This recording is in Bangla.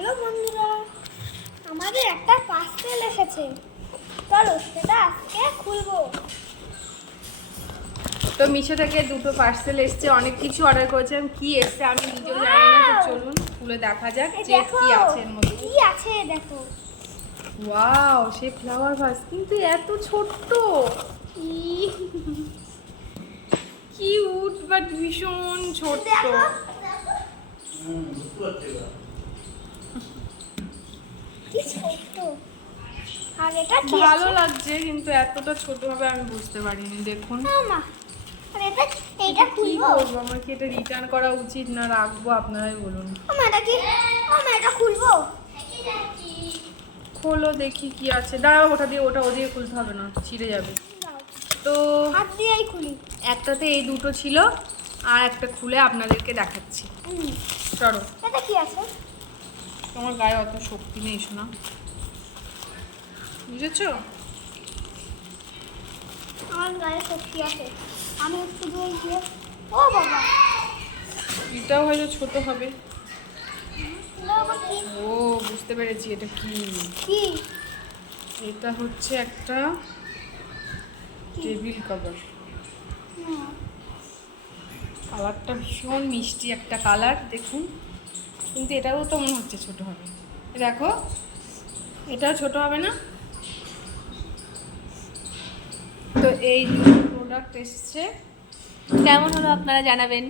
হ্যালো বন্ধুরা, আমাদের একটা পার্সেল এসেছে। চলো সেটা আজকে খুলবো। তো মিশো থেকে দুটো পার্সেল এসছে, অনেক কিছু অর্ডার করেছিলাম। কি এসছে আমি নিজেও জানি না, তো চলুন খুলে দেখা যাক যে দেখো কি আছে এর মধ্যে। কি আছে দেখো। ওয়াও, সেই ফ্লাওয়ার ভাস, কিন্তু এত ছোট্ট, ই- কিউট বাট ভীষণ ছোট্ট। দেখো, কি ছোট্ট। আর এটা কি ভালো আছে? লাগছে, কিন্তু এতটা ছোট হবে আমি বুঝতে পারিনি। দেখুন মা, আর এইটা কি খুলবো। করবো, আমার কি এটা রিটার্ন করা উচিত না রাখবো, আপনারাই বলুন। এটা খুলবো। খোলো দেখি কি আছে। দাঁড়াও, ওটা দিয়ে খুলতে হবে না, ছিঁড়ে যাবে। দাও, তো হাত দিয়েই খুলি। একটাতে এই দুটো ছিল, আর একটা খুলে আপনাদেরকে দেখাচ্ছি। চলো। এটা কি আছে? তোমার গায়ে অত শক্তি নেই শোনা, বুঝেছো? আমার গায়ে শক্তি আছে। আমি শুধু এই যে, ও বাবা, এটাও হয়তো ছোট হবে। এটা আবার কি? ও, বুঝতে পেরেছি এটা কি। কি? এটা হচ্ছে একটা টেবিল কভার। হুম, কালারটা ভীষণ মিষ্টি একটা কালার, দেখুন। কিন্তু এটাও তো মনে হচ্ছে ছোট হবে। দেখো, এটাও ছোট হবে না। তো এই দুটো প্রোডাক্ট এসছে, কেমন হলো আপনারা জানাবেন।